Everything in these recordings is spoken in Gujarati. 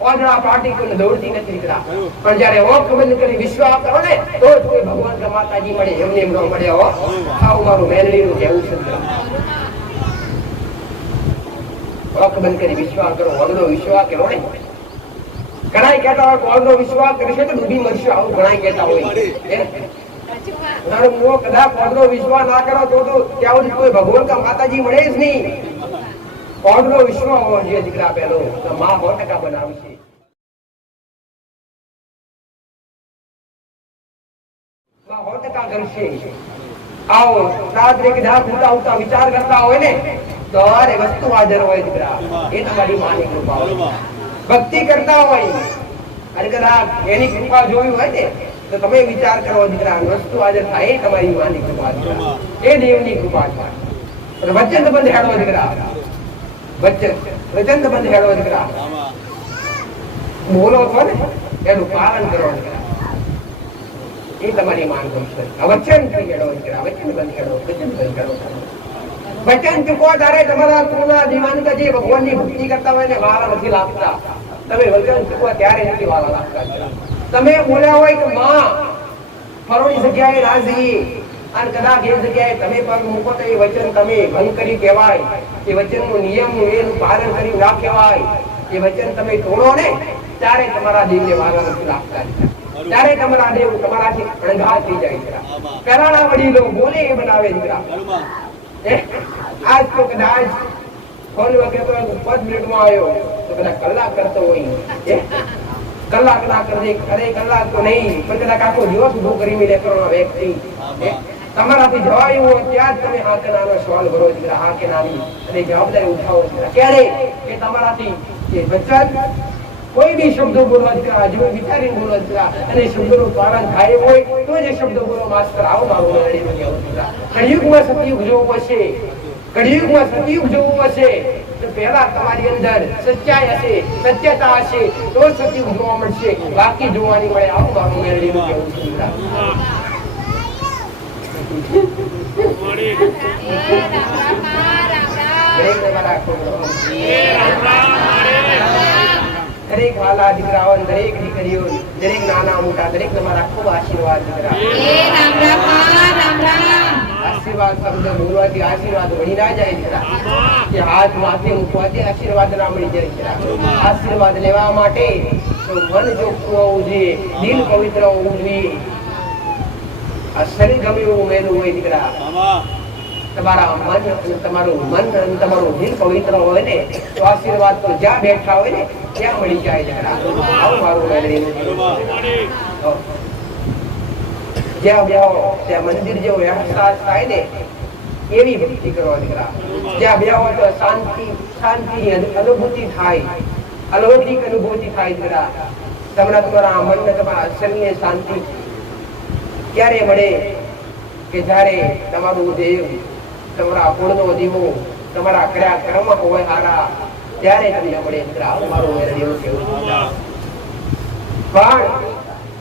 ઓજળા પાટી કોને દોડતી નથી દીકરા, પણ જ્યારે ઓખ બંધ કરી વિશ્વાસ કરો ને તો જ કોઈ ભગવાન કે માતાજી મળે, એમને એમ ન મળે હો. આવું મારું મેલડીનું કહેવું છે. ઓખ બંધ કરી વિશ્વાસ કરો, ઓગળો વિશ્વાસ કરો ને. ઘણા કહેતા હોય ઓગળો વિશ્વાસ કરશે તો ડૂબી મરશે, આવું ઘણા કહેતા હોય. કદાચ ઓગળો વિશ્વાસ ના કરો તો ત્યાં કોઈ ભગવાન કે માતાજી મળે જ નહીં. ઓગળો વિશ્વાસ હોવો જોઈએ દીકરા પહેલો, તો માં 100% બનાવશે. આવો રાત્રે કદાચ ઉતા વિચાર કરતા હોય ને તો અરે વસ્તુ હાજર હોય દીકરા, એ તમારી માની કૃપા હોય. ભક્તિ કરતા હોય અને કદાચ એની કૃપા જોઈ હોય ને તો તમે વિચાર કરો દીકરા, વસ્તુ હાજર થાય એ તમારી માની કૃપા છે, એ દેવની કૃપા છે. વચન બંધ હેડો દીકરા, વચન બંધ હેડો દીકરા, બોલો છો ને એનું પાલન કરો દીકરા, એ તમારી માન કરશે. વચન હેડો દીકરા, વચન બંધ હેડો, વચન બંધ હેડો. વચન ચૂકો ત્યારે તમારા પૂર્ણ જીવન જે ભગવાનની ભક્તિ કરતા હોય ને વાલા નથી લાગતા. તમે વચન ચૂકો ત્યારે નથી વાલા લાગતા. તમે બોલ્યા હોય કે માં ફરોની જગ્યાએ રાજી અને કદાચ એ જગ્યાએ તમે પગ મૂકો તો એ વચન તમે ભંગ કરી કહેવાય, એ વચનનું નિયમનું એનું પાલન કરી ના કહેવાય. એ વચન તમે તોડો ને ત્યારે તમારા દેવને વાલા નથી લાગતા, ત્યારે તમારા દેવ તમારાથી અણઘાત થઈ જાય છે. પહેલાના વડીલો બોલે એ બનાવે દીકરા. આજ તો કદાચ ફોન વગેરે તો 5 મિનિટમાં આવ્યો તો કદાચ કલાક કરતો હોય, કલાક ના કરે, અરે કલાક તો નહીં પણ કદાચ આખો દિવસ ઉભો કરી મિલે કરવાનો વ્યક્તિ. તમારાથી જવાયું હોય ત્યાં જ તમે હા કે નાનો સવાલ કરો દીકરા, હા કે નાની અને જવાબદારી ઉઠાવો દીકરા. ક્યારે કે તમારાથી જે વચન કોઈ બી શબ્દો બોલવા દીકરા, હજુ વિચારીને બોલવા દીકરા, અને શબ્દોનું પાલન થાય હોય તો જે શબ્દો બોલો માસ્તર. આવો મારું મેળવીને કહેવું દીકરા. કળિયુગમાં સતયુગ જોવું હશે, કળિયુગમાં સતયુગ જોવું હશે તો પહેલા તમારી અંદર સચ્ચાઈ હશે, સત્યતા હશે તો સતયુગ જોવા મળશે, બાકી જોવાની મળે. આવું મારું મેળવીને કહેવું છે દીકરા. દરેક વાલા દીકરાઓ, દરેક દીકરીઓ, દરેક નાના મોટા, દરેક તમારા ખૂબ આશીર્વાદ દીકરા. આશીર્વાદ શબ્દ બોલવાથી આશીર્વાદ વળી ના જાય દીકરા, કે હાથ માથે મૂકવાથી આશીર્વાદ ના મળી જાય દીકરા. આશીર્વાદ લેવા માટે તો મન ચોખ્ખું હોવું જોઈએ, દિલ પવિત્ર હોવું જોઈએ. આ શરીર ગમે એવું મેલું હોય દીકરા, તમારા મન અને તમારું મન અને તમારું દિલ પવિત્ર હોય ને તો આશીર્વાદ તો જ્યાં બેઠા હોય ને ત્યાં મળી જાય દીકરા. આવું મારું મેળવીને જ્યાં બેહો ત્યાં મંદિર જેવો અહેસાસ થાય ને એવી ભક્તિ કરવા દીકરા. જ્યાં બેહો તો શાંતિની અનુભૂતિ થાય, અલૌકિક અનુભૂતિ થાય દીકરા. તમને તમારા મનને તમારા શરીરને શાંતિ ક્યારે મળે કે જ્યારે તમારું દેવ, તમારા કુળનો દીવો, તમારા કર્યા કર્મ હોય સારા ત્યારે તમને મળે દીકરા. આવું મારું મેળવ્યું કેવું. પણ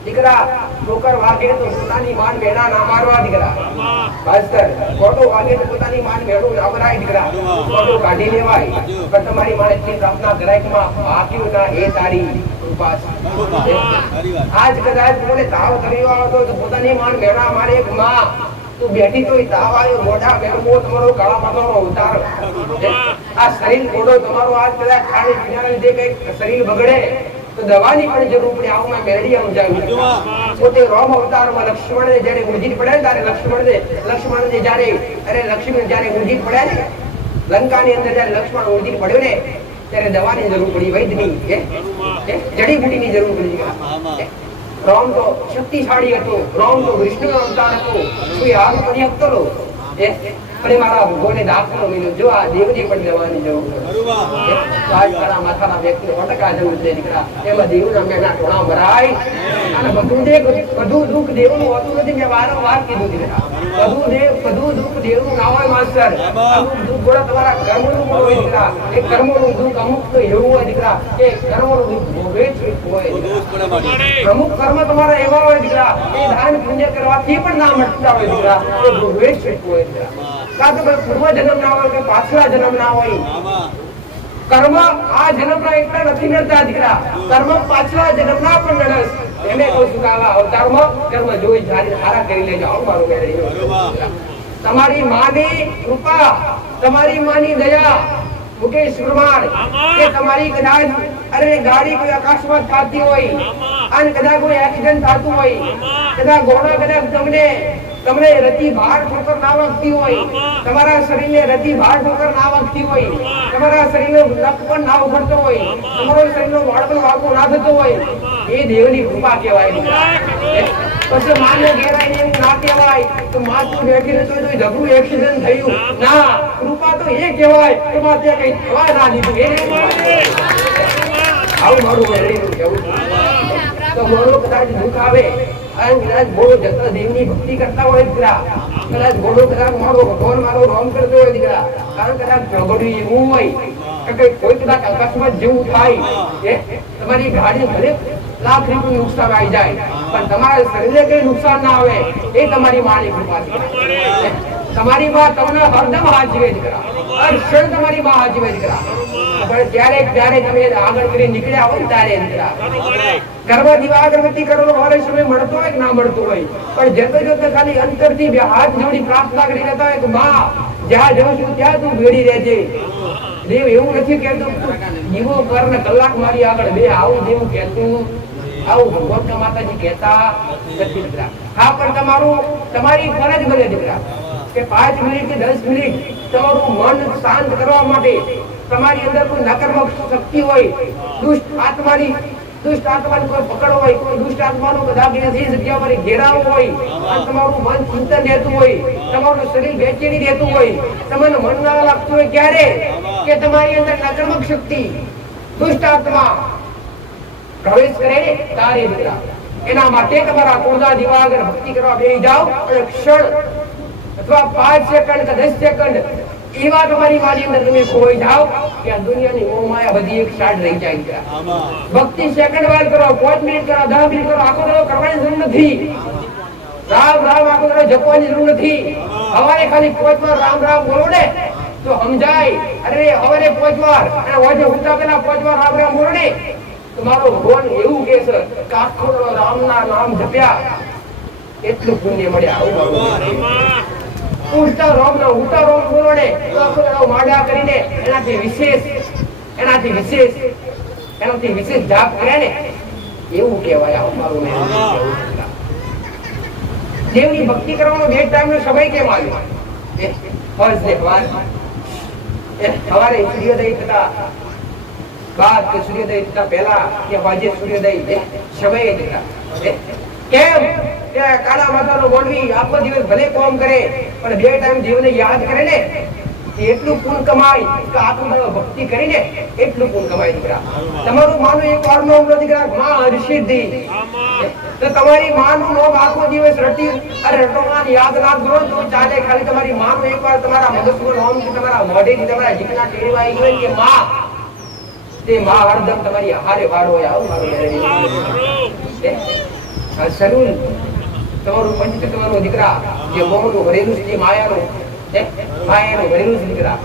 દીકરા ઠોકર વાગે તો પોતાની માન મેળા ના મારવા દીકરા. માસ્તર ખોટો વાગે તો પોતાની માન મેળું ના મરાય દીકરા, ખોટો કાઢી લેવાય. પણ તમારી માને ચિંત આપના ગ્રાહકમાં આપ્યું ના એ તારી કૃપા છે. આજ કદાચ મને તાવ કર્યો હતો તો પોતાની માન મેળા મારે એક માં તું બેઠી તો તાવ આવ્યો, મોઢા ગરમો તમારો કાળા પાટોનો ઉતાર, આ શરીર કોડો તમારો આજ કદાચ ખાણી પીણાના લીધે કઈક શરીર બગડે તો દવાની પણ જરૂર પડે. આવું મેં મેળવી સમજાવ્યું. પોતે રોમ અવતારમાં લક્ષ્મણને જયારે ઉર્જીત પડે ત્યારે લક્ષ્મણને જયારે લક્ષ્મણ જયારે ઉર્જીત પડ્યા ને લંકાની અંદર, જયારે લક્ષ્મણ ઉર્જીત પડ્યો ને ત્યારે દવાની જરૂર પડી, વૈદ્યની જડીબુટીની જરૂર પડી. રામ તો શક્તિશાળી હતો, રામ તો વિષ્ણુ અવતાર હતો, કોઈ હાથ કરી શકતો પણ મારા ભગવાને દાખલો મળ્યો. જો આ દેવની પણ દવાની જરૂર તારા માથાના વ્યક્તિ 100% જરૂર છે દીકરા. એમાં દેવના મેના ટોણા ભરાય અને બધું દુઃખ દેવનું હોતું નથી. મેં વારંવાર કીધું દીકરા, બધું દુઃખ દેવનું ના હોય માસ્તર. અમુક દુઃખ ગોળા તમારા કર્મનું હોય દીકરા. એ કર્મનું દુઃખ અમુક તો એવું હોય દીકરા કે કર્મનું દુઃખ ભોગવે જ હોય. અમુક કર્મ તમારા એવા હોય દીકરા એ દાન પુણ્ય કરવાથી પણ ના મટતા હોય દીકરા, એ ભોગવે જ હોય દીકરા. કાં તો પૂર્વ જન્મ ના હોય કે પાછલા જન્મ ના હોય. કર્મ આ જન્મના એટલા નથી નડતા દીકરા, કર્મ પાછલા જન્મના પણ નડસ. એને કહું છું કે આવા અવતારમાં કર્મ જોઈ જારી હારા કરી લેજો. આવું મારું કહેવું. તમારી માની કૃપા, તમારી માની દયા, મુકેશ પ્રમાણ કે તમારી કદાચ અરે ગાડી કોઈ આકાશમાં થતી હોય અને કદાચ કોઈ એક્સિડન્ટ થતું હોય, કદાચ ઘોડા કદાચ તમને રતી ભાર ઠોકર ના વાગતી હોય, તમારા શરીરને રતી ભાર ઠોકર ના વાગતી હોય, તમારા શરીરનો નખ પણ ના ઉભરતો હોય, તમારો શરીરનો વાળ પણ વાગો ના થતો હોય, એ દેવની કૃપા કહેવાય. પછી માને ઘેરાઈને એમ ના કહેવાય તો માથું બેઠી રહેતો તો ઝઘડું એક્સિડન્ટ થયું ના, કૃપા તો એ કહેવાય કે માથે કઈ થવા ના દીધું. એ આવું મારું વેરડીનું કહેવું. તો મોરો કદાચ દુઃખ આવે અને કદાચ મોરો જતા દેવની ભક્તિ કરતા હોય દીકરા, કદાચ મોરો કદાચ મારો ભગવાન મારો રોમ કરતો હોય દીકરા, કારણ કદાચ ઝઘડું એવું હોય કે કોઈ કદાચ અકસ્માત જેવું થાય, તમારી ગાડી ભલે લાખ રૂપિયા નુકસાન આવી જાય પણ તમારા શરીરે કઈ નુકસાન ના આવે, એ તમારી માની કૃપા છે. તમારી માં તમને હરદમ હાથ જીવે દીકરા, હર ક્ષણ તમારી માં હાથ જીવે દીકરા. પણ ત્યારે તમે આગળ કરી નીકળ્યા હોય ત્યારે દીકરા કરવા દીવા અગરબત્તી કરો વારે સમય મળતો હોય કે ના મળતો હોય, પણ જતો જતો ખાલી અંતરથી બે હાથ જોડી પ્રાર્થના કરી લેતા હોય કે માં જ્યાં જઉં છું ત્યાં તું ભેડી રહેજે. દેવ એવું નથી કહેતું દીવો કર ને કલાક મારી આગળ બે, આવું દેવ કહેતું, આવું ભગવાન માતાજી કહેતા નથી દીકરા. હા, પણ તમારી ફરજ બને દીકરા કે 5 મિનિટ કે 10 મિનિટ તમારું મન શાંત કરવા માટે તમારી અંદર કોઈ નકારાત્મક શક્તિ હોય, દુષ્ટ આત્માની કોઈ પકડ હોય, કોઈ દુષ્ટ આત્માનો કદાચ એસી જગ્યા પર ઘેરાવ હોય અને તમારું મન ચિંતન રહેતું હોય, તમારું શરીર બેચેની રહેતું હોય, તમને મન ના લાગતું હોય ક્યારે કે તમારી અંદર નકારાત્મક શક્તિ દુષ્ટ આત્મા પ્રવેશ કરે તારે દીકરા. એના માટે તમારા કુળના દીવા આગળ ભક્તિ કરવા બેસી જાઓ અને ક્ષણ અથવા 5 સેકન્ડ કે 10 સેકન્ડ એવા તમારી મારી અંદર તમે ખોઈ જાઓ કે આ દુનિયાની મોહ માયા બધી એક સાઈડ રહી જાય. ભક્તિ સેકન્ડ વાર કરો, 5 મિનિટ કરો, 10 મિનિટ કરો, આખો દાડો કરવાની જરૂર નથી. રામ રામ આખો દાડો જપવાની જરૂર નથી. હવારે ખાલી 5 વાર રામ રામ બોલો ને તો સમજાય. અરે હવારે 5 વાર અને હોજે ઉઠતા પહેલા 5 વાર રામ રામ બોલો ને તો મારો ભગવાન એવું કહે છે કે આખો દાડો રામના નામ જપ્યા એટલું પુણ્ય મળ્યા. ઉડતા રોમ બોલો ને તો આખો દાડો માડા કરીને એનાથી વિશેષ જાપ કરે ને એવું કહેવાય. આવું મારું દેવની ભક્તિ કરવાનો બે ટાઈમનો સમય કેમ આવ્યો? સવારે સૂર્યોદય થતા બાદ કે સૂર્યોદય થતા પહેલા કે વાજે સૂર્યોદય સમય થતા કેમ કે કાળા માતાનો મોડવી આખો દિવસ ભલે કામ કરે પણ બે ટાઈમ દેવને યાદ કરે ને એટલું પુણ્ય કમાય કે આત્મા ભક્તિ કરીને એટલું પુણ્ય કમાય દીકરા. તમારું માનું એક વાર નો દીકરા માં હર્ષિદ્ધિ તો તમારી માનું નામ આખો દિવસ રટોમાં યાદ ના કરો તો ચાલે. ખાલી તમારી માનું એકવાર તમારા મગજનું નામ તમારા મોઢેથી તમારા જીભના ટેરવાઈ ગયું કે માં, તે માં હરદમ તમારી હારે વાળો હોય. આવું મારું શરૂ તમારું પંચ તમારો દીકરા જે મોહનું ભરેલું છે માયાનું ભરેલું છે દીકરા.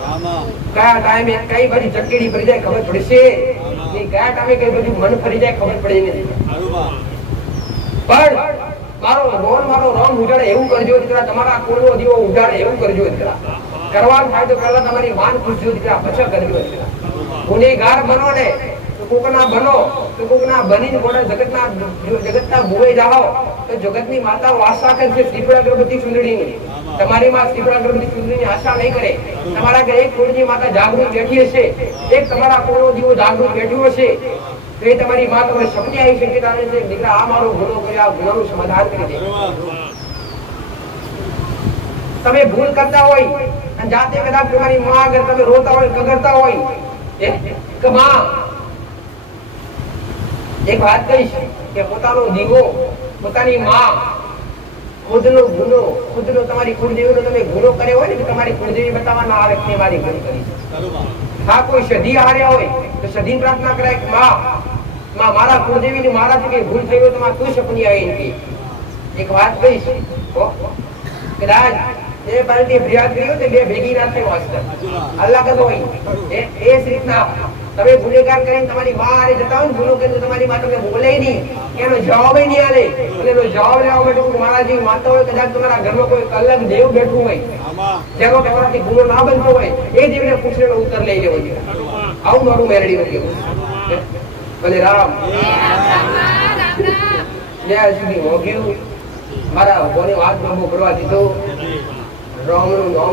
કયા ટાઈમે કઈ બધી ચકેડી ફરી જાય ખબર પડશે, કયા ટાઈમે કઈ બધું મન ફરી જાય ખબર પડે નહીં. પણ મારો રોમ ઉજાડે એવું કરજો દીકરા, તમારા કુળનો દીવો ઉજાડે એવું કરજો દીકરા. કરવાનું થાય તો પહેલા તમારી માન પૂછજો દીકરા, પછી કરજો દીકરા. ગુનેગાર બનો ને તો કોકના બનો, તો કોકના બનીને કોના જગતના ભૂવે જાઓ તો જગતની માતા આશા કરશે શ્રીફળ અગરબત્તી સુંદરીની. તમારી માં શ્રીફળ અગરબત્તી સુંદરીની આશા નહીં કરે. તમારા ઘરે એક કુળની માતા જાગૃત બેઠી હશે, એક તમારા કુળનો દીવો જાગૃત બેઠ્યો હશે તો એ તમારી માં તમને સપને આવી શકે તારે છે દીકરા આ મારો ગુનો કર્યો, આ ગુનાનું સમાધાન કરી દે. તમે ભૂલ કરતા હોય અને જાતે કદાચ તમારી માં આગળ તમે રોતા હોય, કગરતા હોય કે માં એક વાત કહીશ કે પોતાનો દીવો, પોતાની માં ખુદનો ગુનો, ખુદનો તમારી કુળદેવીનો તમે ગુનો કર્યો હોય ને તો તમારી કુળદેવી બતાવવા ના આવે કે મારી ગુનો કરી. હા, કોઈ સધી હાર્યા હોય તો સધી પ્રાર્થના કરાય કે માં મારા કુળદેવીની મારાથી કઈ ભૂલ થઈ હોય તો માં તું સપની આવી. એક વાત કહીશ, કદાચ એ બાલટી ફરિયાદ કર્યો તે બે ભેગી ના થઈ વાસ્તવ અલ્લાહ કહેતો હોય એ રીતના તમે ગુનેગાર કરીને તમારી માં આરે જતા હોય ગુનો કરીને તમારી માં તમને બોલે નહીં એનો જવાબ નહીં આલે એટલે એનો જવાબ લેવા માટે મારા જે માતા હોય કદાચ તમારા ઘરમાં કોઈ અલગ દેવ બેઠું હોય જેનો તમારાથી ગુનો ના બનતો હોય એ દેવને પૂછેલો ઉત્તર લઈ લેવો જોઈએ આવું મારું મેરડીનું કેવું ભલે રામ ત્યાં સુધી મોગ્યું મારા કોને વાત નમો કરવા દીધો રામનું નામ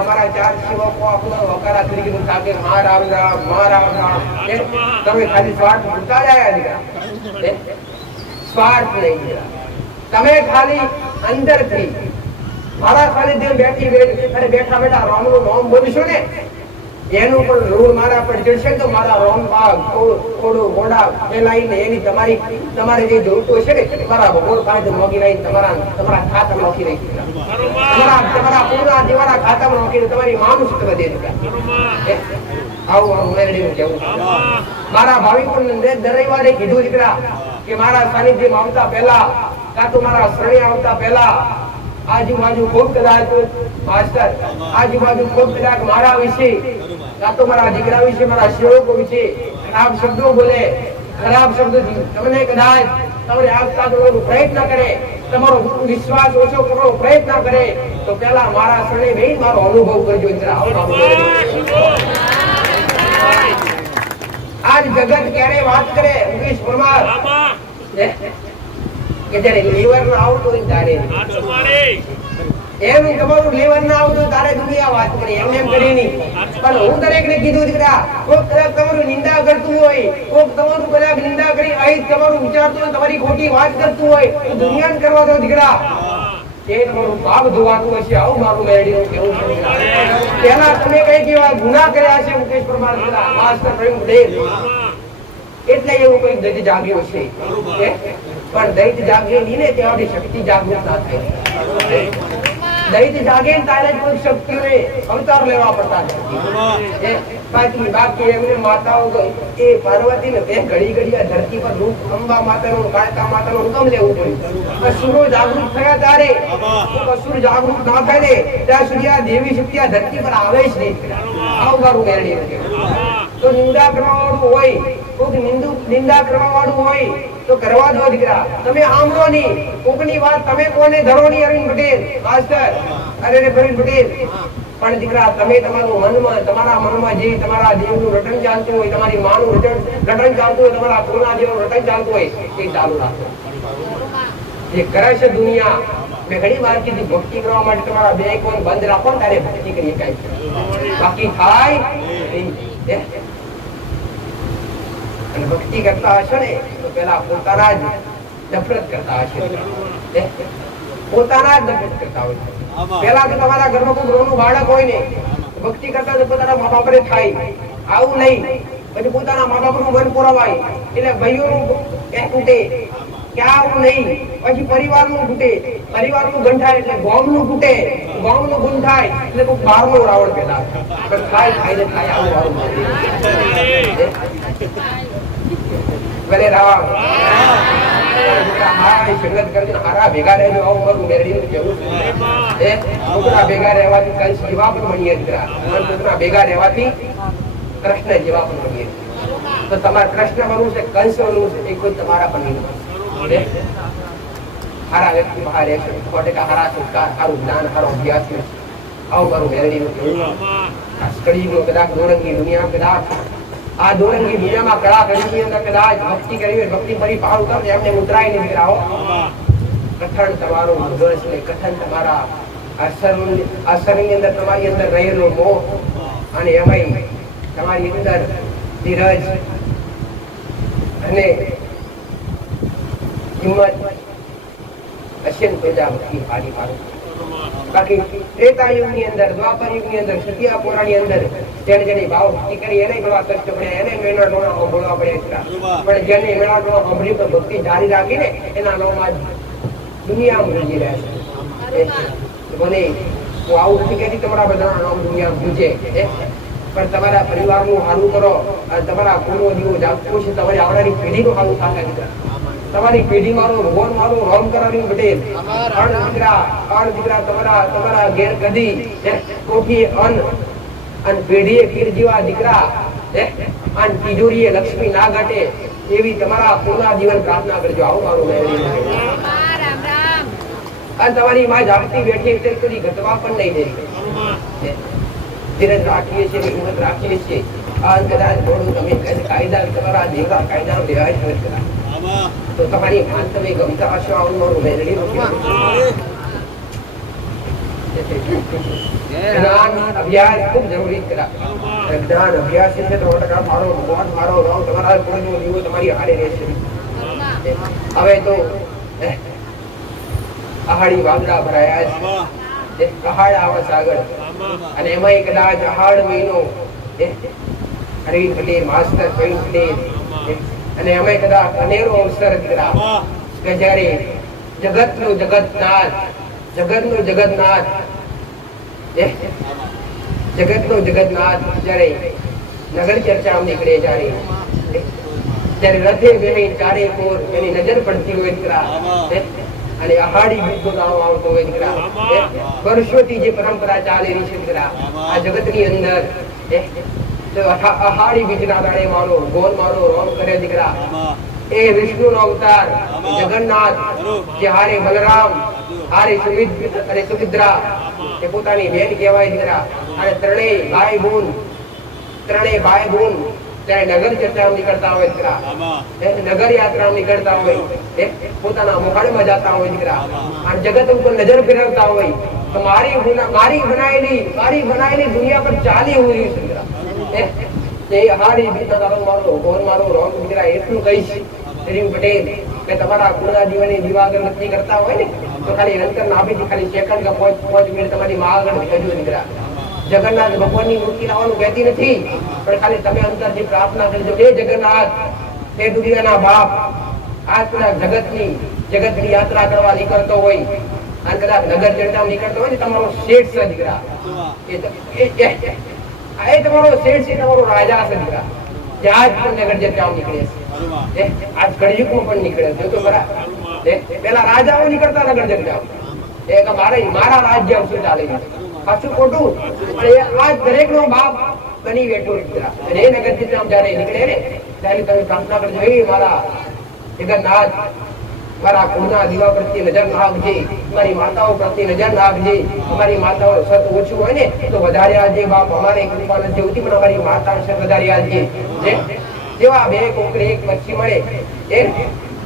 हमारा चार शिवों को अपना वकारा तरीके से ताकि मां राम તમે ખાલી સ્વાર્થ ભૂલતા જાય સ્વાર્થ નહીં તમે ખાલી અંદરથી મારા ખાલી દિલ બેઠા બેઠા રામનું નામ બોલશો ને એનું પણ રૂળ મારા પર જડશે તો મારા રોમ બાગ થોડું ગોડા ફેલાઈને એની તમારે જે જોઈતો છે ને તમારા ભગવાન પાસે મોગી લઈને તમારા ખાતામાં નાખી રહી તમારા પૂરા દીવાના ખાતામાં નાખીને તમારી માનું સૂત્ર દે આવું મેળવીને કેવું મારા ભાવિકોને દર રવિવારે કીધું દીકરા કે મારા સાનિધ્યમાં આવતા પહેલા કાં તો મારા શરણે આવતા પહેલા આજુબાજુ ખૂબ કદાચ માસ્ટર આજુબાજુ ખૂબ કદાચ મારા વિશે કાં તો મારા દીકરા વિશે મારા સેવકો વિશે ખરાબ શબ્દો બોલે ખરાબ શબ્દો તમને કદાચ તમારે આગતા કરવાનો પ્રયત્ન કરે તમારો વિશ્વાસ ઓછો કરવાનો પ્રયત્ન કરે તો પહેલા મારા શરણે બેહી મારો અનુભવ કરજો આજ જગત ક્યારે વાત કરે મુકેશ પરમાર કે જ્યારે લીવર ના આવતો હોય તારે એમ તમારું લીવર ના આવતું તારે દુનિયા વાત કરી એમ કરી નહીં પણ હું દરેકને કીધું દીકરા કોક કદાચ તમારું નિંદા કરતું હોય કોક તમારું કદાચ નિંદા કરી અહીં તમારું વિચારતું હોય તમારી ખોટી વાત કરતું હોય તો દુનિયાને કરવા દો દીકરા એ તમારું પાપ ધોવાતું હશે આવું મારું મેળવીનું કેવું છે પહેલા તમે કઈ કેવા ગુના કર્યા છે મુકેશ પરમાર માસ્ટર પ્રેમ દેવ એટલે એવું કઈ દૈત જાગ્યો છે પણ દૈત જાગે નહીં ને તેની શક્તિ જાગૃત ના થાય દૈત જાગે ને તારે કોઈ શક્તિઓને અવતાર લેવા પડતા છે બાકી એમને માતાઓ એ પાર્વતી ને તે ઘડી ઘડી આ ધરતી પર રૂપ અંબા માતાનું કાળકા માતાનું હુકમ લેવું પડ્યું અસુરો જાગૃત થયા ત્યારે અસુર જાગૃત ના થાય ને ત્યાં સુધી આ દેવી શક્તિ આ ધરતી પર આવે જ નહીં આવું મારું મેળવી તો નિંદા કરવા વાળું હોય કોઈ નિંદા કરવા વાળું હોય તો કરવા દો દીકરા તમે આમળો નહીં કોકની વાત તમે કોને ધરો નહીં અરવિંદ પટેલ માસ્ટર અરે પ્રવીણ પટેલ પણ દીકરા તમે તમારા મનમાં જે તમારા દેવનું રટણ ચાલતું હોય તમારી માનું રટણ ચાલતું હોય તમારા પૂર્ણા દેવનું રટણ ચાલતું હોય એ ચાલુ રાખો જે કરે છે દુનિયા મેં ઘણી વાર કીધી ભક્તિ કરવા માટે તમારા બે કોણ બંધ રાખો ત્યારે ભક્તિ કરી શકાય બાકી થાય અને ભક્તિ કરતા હશો ને તો પેલા પોતાના જ નફરત કરતા હશે પોતાના જ નફરત કરતા હોય પેલા તો તમારા ઘરમાં કોઈ રોનું બાળક હોય ને ભક્તિ કરતા તો પોતાના મા બાપ ને થાય આવું નહીં પછી પોતાના મા બાપ નું મન પુરાવાય એટલે ભાઈઓનું તૂટે ક્યાં આવું નહીં પછી પરિવાર નું તૂટે પરિવાર નું ગંઠાય એટલે ગામ નું તૂટે ગામ નું ગંઠાય એટલે કોઈ બાર નું રાવણ પેદા થાય થાય થાય આવું ભલે રામ સંગત કરીને હારા ભેગા રહેજો આવું મારું મેળવીને કેવું છે છોકરા ભેગા રહેવાથી કંસ જેવા પણ બનીએ દીકરા છોકરા ભેગા રહેવાથી કૃષ્ણ જેવા પણ બનીએ તો તમારે કૃષ્ણ બનવું છે કંસ બનવું છે એ કોઈ તમારા પણ નહીં હારા વ્યક્તિ બહાર રહેશે 100% હારા સંસ્કાર સારું જ્ઞાન સારો અભ્યાસ આવું મારું મેળવીને કેવું કળીયુગનો કદાચ દોરંગી દુનિયા કદાચ આ દોરંગી દુનિયામાં કળા કળીની અંદર કદાચ ભક્તિ કરી ભક્તિ પરિપાળ ઉતર એમને ઉતરાય નહીં દીકરાઓ કથન તમારું મધુરસ ને કથન તમારા અસરની અંદર તમારી અંદર રહેલો મોહ અને એમાંય તમારી અંદર ધીરજ અને હિંમત અશ્યન પેદા ભક્તિ પાડી પાડું બાકી ત્રેતા યુગની અંદર દ્વાપર યુગની અંદર સતિયા પુરાણની અંદર જેને ભાવ ભક્તિ કરી એને બળવા કષ્ટ પડ્યા એને મેળા ડોળા સાંભળવા પડ્યા પણ જેને મેળા ડોળા સાંભળી તો ભક્તિ જારી રાખીને એના નામમાં દુનિયા મૂકી રહ્યા છે મને હું આવું નથી કહેતી તમારા બધાના નામ દુનિયા પૂજે પણ તમારા પરિવારનું સારું કરો તમારા કુળનો દીવો જાગતો છે તમારી આવનારી પેઢીનું સારું થાય તમારી પેઢી મારો ભગવાન મારો રામ કરાવી પટેલ અણ દીકરા તમારા ઘેર કદી કોઠી અન પેઢીએ પીર જેવા દીકરા અન તિજોરીએ લક્ષ્મી ના ઘટે એવી તમારા પૂર્ણ જીવન પ્રાર્થના કરજો. આવું મારું મેળવી અને તમારી માં જાગતી બેઠી એટલે કોઈ ઘટવા પણ નહીં દે. ધીરજ રાખીએ છીએ, હિંમત રાખીએ છીએ. આ કદાચ થોડું તમે કાયદા તમારા જેવા કાયદાનો રિવાજ કરા તો તમારી માન તમે ગમતા હશો. આવું મારું મેળવી જ્ઞાન અભ્યાસ ખૂબ જરૂરી કરા. જ્ઞાન અભ્યાસ છે તો મારો ભગવાન મારો રામ તમારા કોઈનો જીવો તમારી હારે રહેશે. હવે તો પહાડી વાદળા ભરાયા છે, પહાડ આવે સાગર અને એમાં કદાચ પહાડ મહિનો અરવિંદ પટેલ માસ્ટર પ્રવીણ પટેલ અને અમે કદાચ અનેરો અવસર દીકરા કે જયારે જગતનું જગતનાથ જયારે નગર ચર્ચા નીકળે ત્યારે રથે બેહી ચારે કોર એની નજર પડતી હોય દીકરા અને અહાડી ગીતો ગાવો આવતો હોય દીકરા. વર્ષોથી જે પરંપરા ચાલેલી છે દીકરા આ જગતની અંદર અહાડી બીજના દાડે મારો ગોલ મારો રોમ કરે દીકરા. એ વિષ્ણુ નો અવતાર જગન્નાથ જે હારે બલરામ હારે સુભદ્રા એ પોતાની બેન કહેવાય દીકરા. અને ત્રણેય ભાઈ બહેન ત્યારે નગર ચર્ચા નીકળતા હોય દીકરા, નગર યાત્રા નીકળતા હોય, પોતાના મોહાડમાં જતા હોય દીકરા અને જગત ઉપર નજર ફેરવતા હોય તો મારી બનાયેલી દુનિયા પર ચાલી હોય છે દીકરા. એ હારી બીતા મારો ભગવાન મારો રોમ દીકરા એટલું કહીશ અરવિંદ પટેલ કે તમારા કુળના જીવનની દિવાગર નક્કી કરતા હોય ને તો ખાલી અંતર નાભીથી ખાલી સેકન્ડ કે 5 મિનિટ તમારી માં આગળ કહેજો દીકરા. જગન્નાથ ભગવાનની મૂર્તિ લાવવાનું કહેતી નથી પણ ખાલી તમે અંતરથી પ્રાર્થના કરજો. હે જગન્નાથ, હે દુનિયાના બાપ, આ પેલા જગતની યાત્રા કરવા નીકળતો હોય અને કદાચ નગર ચર્ચા નીકળતો હોય ને તમારો શેઠ છે દીકરા. એ તમારો શેઠ છે, તમારો રાજા છે દીકરા. ત્યાં જ પણ નગર ચર્ચા નીકળે છે. આજ કળયુગમાં પણ નીકળે છે તો ખરા. પેલા રાજાઓ નીકળતા નગર ચર્ચા મારા રાજ્ય શું ચાલે છે પાછું ખોટું પણ આ દરેક નો બાપ બની બેઠો દીકરા. એ નગર ચર્ચા જયારે નીકળે ને ત્યારે તમે પ્રાર્થના કરજો, હે મારા જગન્નાથ, મારા કુળના દીવા પ્રત્યે નજર નાખજે, મારી માતાઓ પ્રત્યે નજર નાખજે. અમારી માતાઓ સત ઓછું હોય ને તો વધારે આજે બાપ અમારે કૃપા નથી હોતી પણ અમારી માતા સત વધારે આજે જેવા બે કોકરે એક મચ્છી મળે એ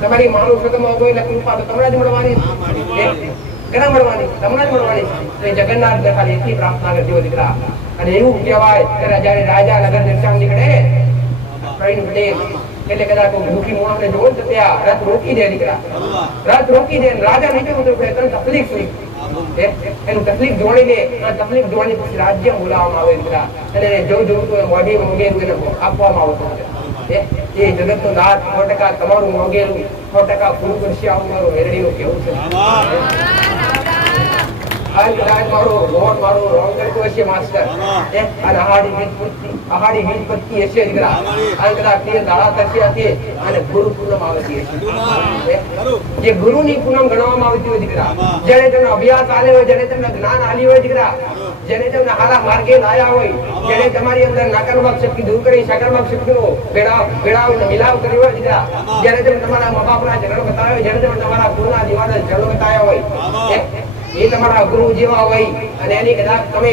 તમારી માનું સતમાં હોય એટલે કૃપા તો તમને જ મળવાની, કેના મળવાની? તમને જ મળવાની. તો જગન્નાથ ખાલી એટલી પ્રાર્થના કરજો દીકરા. અને એવું કહેવાય કે જયારે રાજા નગર ચર્ચા નીકળે પ્રવીણ પટેલ એટલે કદાચ ભૂખી મોણસને જોવો તો ત્યાં રથ રોકી દે દીકરા. રથ રોકી દે રાજા નીચે ઉતરે તને તકલીફ થઈ એનું તકલીફ જોડી દે. તકલીફ જોવાની પછી રાજ્ય બોલાવવામાં આવે દીકરા અને જોવું તો મોઢી મોગેલું એને આપવામાં આવતું. એ જગત નો નાથ 100% તમારું મોગેલું 100% પૂરું કરશે. આવું મારું મેરડીનું કેવું છે. મારો રોંગ કરતો હશે માસ્ટર અને અહાડી બીજ પત્તી હશે દીકરા અને કદાચ તે દાડા થશે હશે અને ગુરુ પૂનમ આવતી હશે. જે ગુરુની પૂનમ ગણવામાં આવતી હોય દીકરા, જેને તમને અભ્યાસ આલ્યો હોય, જેને તમને જ્ઞાન આલ્યું હોય દીકરા, જેને તમને હારા માર્ગે લાયા હોય, જેને તમારી અંદર નકારાત્મક શક્તિ દૂર કરી સકારાત્મક શક્તિનો ભેળાવ મિલાવ કર્યો હોય દીકરા, જેને તમે તમારા મા બાપના ઝઘડો બતાવ્યો હોય, જેને તમે તમારા ગુરુના દીવાના ઝઘડો બતાવ્યા હોય, એ તમારા ગુરુ જેવા હોય અને એની કદાચ તમે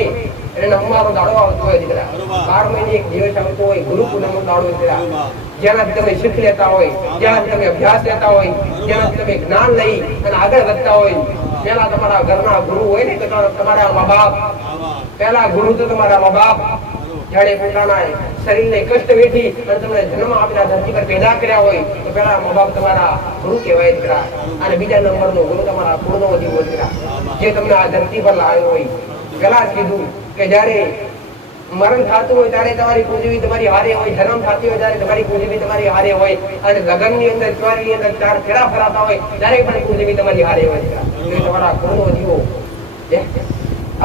એને નવમાનો દાડો આવતો હોય દીકરા, 12 મહિને એક દિવસ આવતો હોય ગુરુ પૂનમનો દાડો દીકરા, જેનાથી તમે શીખ લેતા હોય, જેનાથી તમે અભ્યાસ લેતા હોય, જેનાથી તમે જ્ઞાન લઈ અને આગળ વધતા હોય. પેલા તમારા ઘરના ગુરુ હોય ને તમારા મા બાપ, પેલા ગુરુ તો તમારા મા બાપ જયારે પોતાના શરીરને કષ્ટ વેઠી અને તમને જન્મ આપીને ધરતી પર પેદા કર્યા હોય તો પેલા મા બાપ તમારા ગુરુ કહેવાય દીકરા. અને બીજા નંબરનો ગુરુ તમારા કુળનો દીવો દીકરા, જે તમને આ ધરતી પર લાવ્યો હોય. પેલા જ કીધું કે જયારે મરણ થતું હોય ત્યારે તમારી કુળદેવી તમારી હારે હોય, જન્મ થતી હોય ત્યારે તમારી કુળદેવી તમારી હારે હોય અને લગ્નની અંદર ચોરીની અંદર 4 ફેરા ફરાતા હોય ત્યારે પણ કુળદેવી તમારી હારે હોય દીકરા. એ તમારા કુળનો દીવો.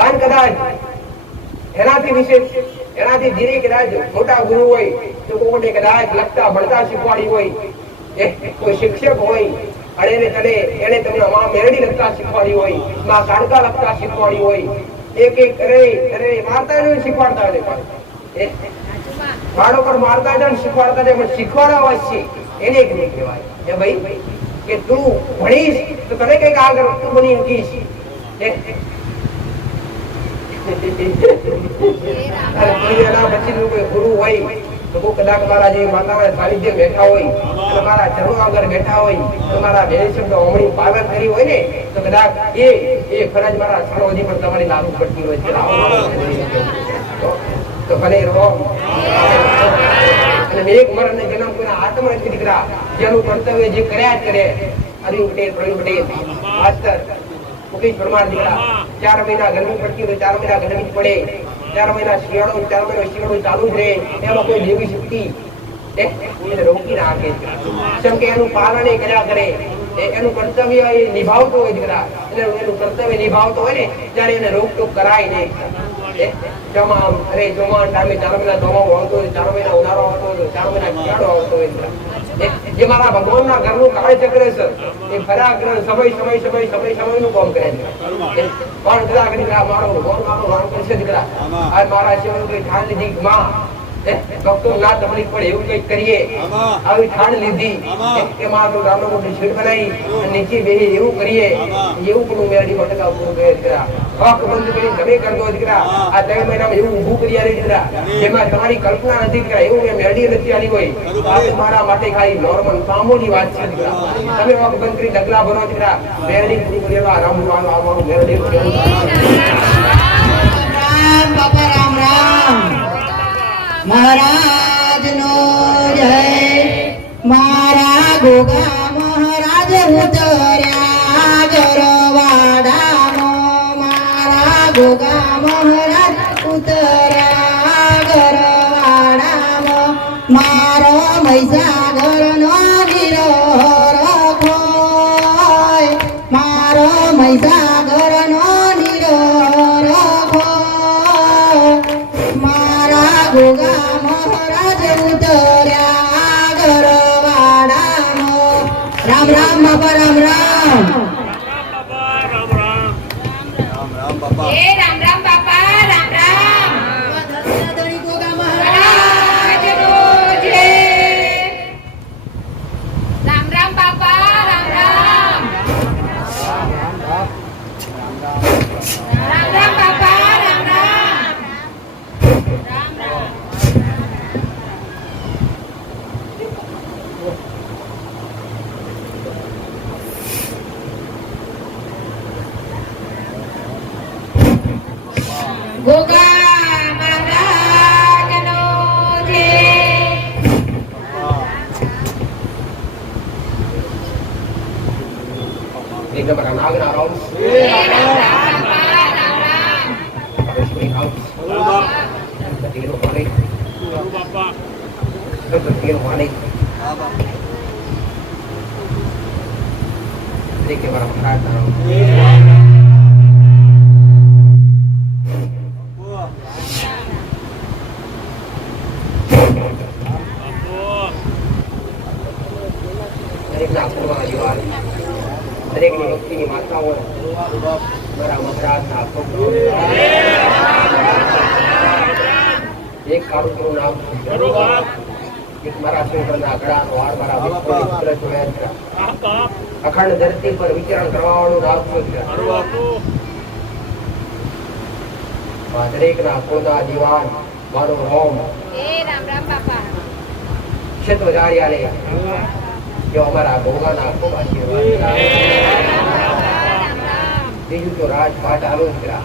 અને કદાચ એનાથી વિશેષ એનાથી ધીરે કદાચ મોટા ગુરુ હોય તો કોઈને કદાચ લખતા ભણતા શીખવાડી હોય કોઈ શિક્ષક હોય અને એને તમને માં મેરડી લખતા શીખવાડી હોય, માં કાળકા લખતા શીખવાડી હોય, એક અરે મારતા જ શીખવાડતા હોય બાળકો પર મારતા જ શીખવાડતા પણ શીખવાડવા છે એને એક નહીં કહેવાય એ ભાઈ કે તું ભણીશ તો તને કઈક આગળ તું બની મૂકીશ. કોઈ ગુરુ હોય તો કદાચ મારા જે માતાના સાનિધ્ય બેઠા હોય, તમારા ચરણો આગળ બેઠા હોય, તમારા બે શબ્દ અમણી પાલન કરી હોય ને તો કદાચ એ ફરજ મારા સરોજી પર તમારી લાગુ પડતી હોય છે. તો ભલે રહો અને એક મરણ જન્મ કોઈના હાથમાં નથી દીકરા. જેનું કર્તવ્ય જે કર્યા જ કરે. અરવિંદ પટેલ, પ્રવીણ પટેલ, માસ્ટર મુકેશ પરમાર દીકરા 4 મહિના ગરમી પડતી હોય 4 મહિના ગરમી પડે, 4 મહિના શિયાળો 4 મહિના શિયાળો ચાલુ જ રહે. એમાં કોઈ દેવી શક્તિ એને રોકી નાખે. જેમ કે એનું પાલન કર્યા કરે, એનું કર્તવ્ય એ નિભાવતો હોય દીકરા. એનું કર્તવ્ય નિભાવતો હોય ને ત્યારે એને રોકટોક કરાય નહીં. જમામ અરે જમાન ટાઈમે 4 મહિના ધોમાવો આવતો હોય, 4 મહિના ઉનાળો આવતો હોય, 4 મહિના શિયાળો આવતો હોય. જે મારા ભગવાનના ઘરનું કાળ ચક્ર છે એ ખરા સમય નું કામ કરે છે. પણ કદાચ દીકરા મારો રામ કરશે દીકરા આ મારા સિવાય કઈ ઠાણ લીધી માં ભક્તો ના તકલીફ પડે એવું કઈક કરીએ આવી ઠાણ લીધી કે માં તો રામનો મોટી શીટ બનાવી નીચે બેહી એવું કરીએ એવું પણ મેરડી મટકા પૂરું કરે દીકરા. હક બંધ કરી તમે કરતો દીકરા. આ 3 મહિનામાં એવું ઊભું કરી આલી દીકરા જેમાં તમારી કલ્પના નથી દીકરા. એવું મેં મેરડી નથી આલી હોય. આ મારા માટે ખાલી નોર્મલ મામૂલી વાત છે દીકરા. તમે હક બંધ કરી ડગલા ભરો દીકરા. મેરડી પૂરી કરી રામ મારું મેરડી બાપા રામ રામ મહારાજ નો જય. મારા ગોગા મહારાજ ઉતર્યા ગરવાડાનો. મારા ગોગા મહારાજ ઉતર્યા ગરવાડાનો. મારો મહીસાગરનો નીરો રખોય. મારો મહીસાગરનો નીરો રખોય. મારા ગોગા મહારાજ ઉતર્યા ગરવાડાનો. રામ રામ બાપા રામ રામ. રામ રામ બાપા રામ રામ. ગોગા મહારાજ રામ રામ બાપા રામ રામ. રામ રામ બાપા રામ રામ. ગોગા મહારાજનો જય. એકદમ નાગના રામ રામ રામ બાપા રામ રામ. પરમેશ્વરી રામ તીનો પાણી તીનો પાણી દેખે મારા મહારાજ નામ દરેકના પૂર્વના યુવાન દરેકની ભક્તિની માતાઓ મારા મહારાજના એક કાળુનું નામ એક મારા શંકરના ગળાનો હાર મારા વિષ્ણુ જોયા અખંડ ધરતી પર વિચરણ કરવા વાળું નામ છે દરેકના પૂર્વના જીવાન મારો રોમ રામ રામ બાપા. ક્ષેત્રજાર્યાને જો અમારા ભોગાના ખૂબ આશીર્વાદ. બીજું તો રાજપાટ હાલો દીકરા.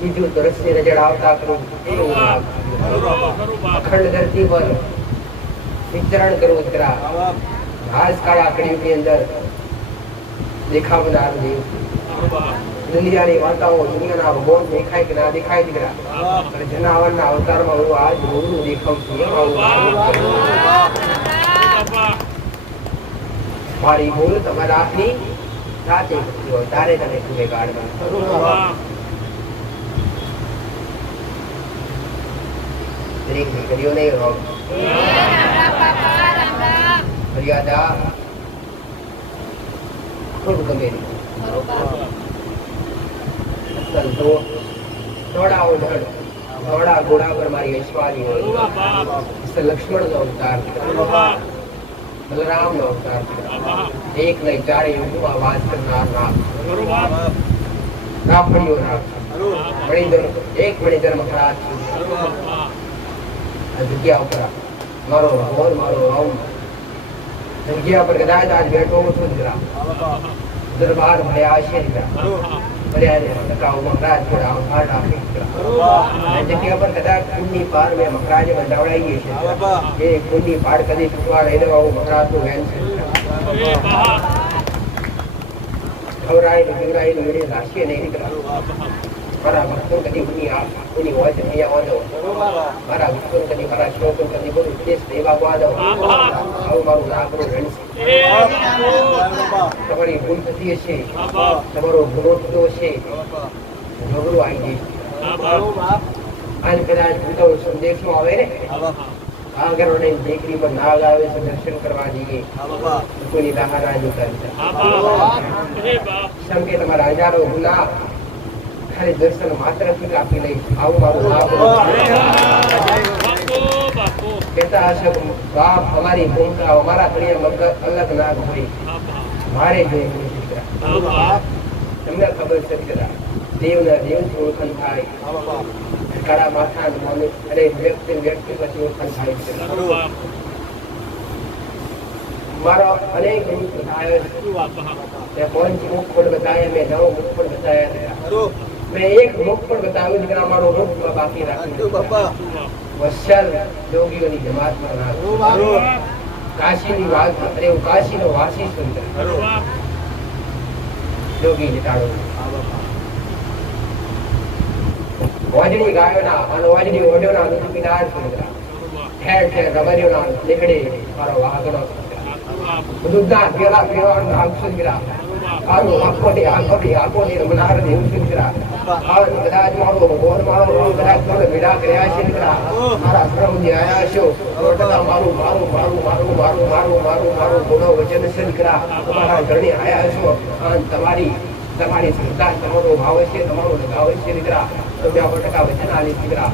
બીજું તો રસ્તે નજર આવતા કરું અખંડ ધરતી પર વિચરણ કરવું દીકરા. ઘાસ કાળા કડીની અંદર દેખાવનાર દેવ. દુનિયાની વાર્તાઓ દુનિયાના ભગવાન દેખાય કે ના દેખાય દીકરા. અને જનાવરના અવતારમાં હું આજ મોડું દેખાઉં છું. મારી ભૂલ તમારા હાથની સાચી હોય તારે તને તુમે કાઢવા. દરેક દીકરીઓને મર્યાદા ખૂબ ગમે સંતો થોડા ઉધડ થોડા ઘોડા પર મારી યશવાલી હોય લક્ષ્મણ નો અવતાર બલરામ નો અવતાર એક નહીં ચારે યુગમાં વાસ કરનાર નામ રામણીઓ નામ મણિધર એક મણિધર મહારાજ આ જગ્યા ઉપર મારો ભગવાન મારો રામ જગ્યા પર કદાચ આજ બેઠો છું જરા દરબાર ભર્યા છે જગ્યા પર કદાચ કુંડની પાર મેં મકરાજે બંધાવડાવીએ છે એ કુંડની પાર કદી છૂટવા રહી દો આવું મકરાજ નું વેન છે ખવરાયેલું પીવરાયેલું એની રાશિએ નહીં નીકળ્યા મારા ભક્તો કદી કુંડની હોય છે નહીં આવવા દો મારા ભક્તો કદી મારા શ્લોકો કદી બધું દેશ નહીં આવવા દો આવું મારું નાકનું વેન છે તમારી ભૂલ થતી હશે તમારો ગુનો થતો હશે ઝઘડો આવી જશે આજ કદાચ ભૂતો સંદેશમાં આવે ને આગળ દીકરી પર નાગ આવે છે દર્શન કરવા જઈએ કોઈની બહાર સંકે તમારા હજારો ગુના ખાલી દર્શન માત્ર થી કાપી લઈ આવું મારું નામ કહેતા હશે બાપ અમારી ભૂમિકા અમારા ઘડિયા અલગ નાગ હોય મારે જોઈએ તમને ખબર છે કે દેવના દેવથી ઓળખાણ થાય કાળા માથા અને વ્યક્તિ પછી ઓળખાણ થાય છે મારો અનેક રૂપ બતાવ્યો પંચ મુખ પણ બતાવ્યા મેં 9 મુખ પણ બતાવ્યા મેં એક મુખ પણ બતાવ્યું કે મારો રૂપ બાકી રાખ્યું વત્સલ યોગીઓની જમાતમાં ના કાશીની વાત અરે હું કાશીનો વાસી સુંદર યોગી જટાડો વાજણી ગાયોના અને વાજણી ઓઢોના દૂધ પીનાર સુંદર ઠેર ઠેર રબરીઓના નીકળે મારો વાહગણો દૂધના પેલા પીવાનું આગ સુંદર આનું આંખોની રમનાર દેવ સુંદર કદાચ મારો ભગવાન મારો કદાચ તમે વિડા કર્યા છે મારા પ્રભુજી આયા છો મારું મારું મારું મારું મારું મારું મારું મારું ગુનો વચન છે દીકરા તમારા ઘરને આયા છો તમારી તમારી શ્રદ્ધા તમારો ભાવ છે તમારો લગાવ છે દીકરા તમે આ ટકા વચન આલી દીકરા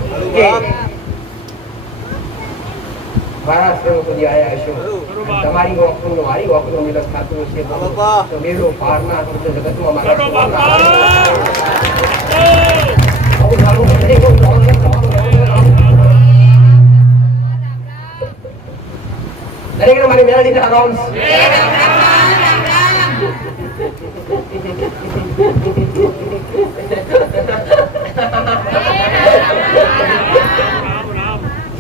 મારા પ્રભુજી આયા છો તમારી વખતનું મારી વખતનું મિલન થતું છે તો મેળો પારના જગતમાં મારા દરેક મારી મેળવી અનાઉન્સ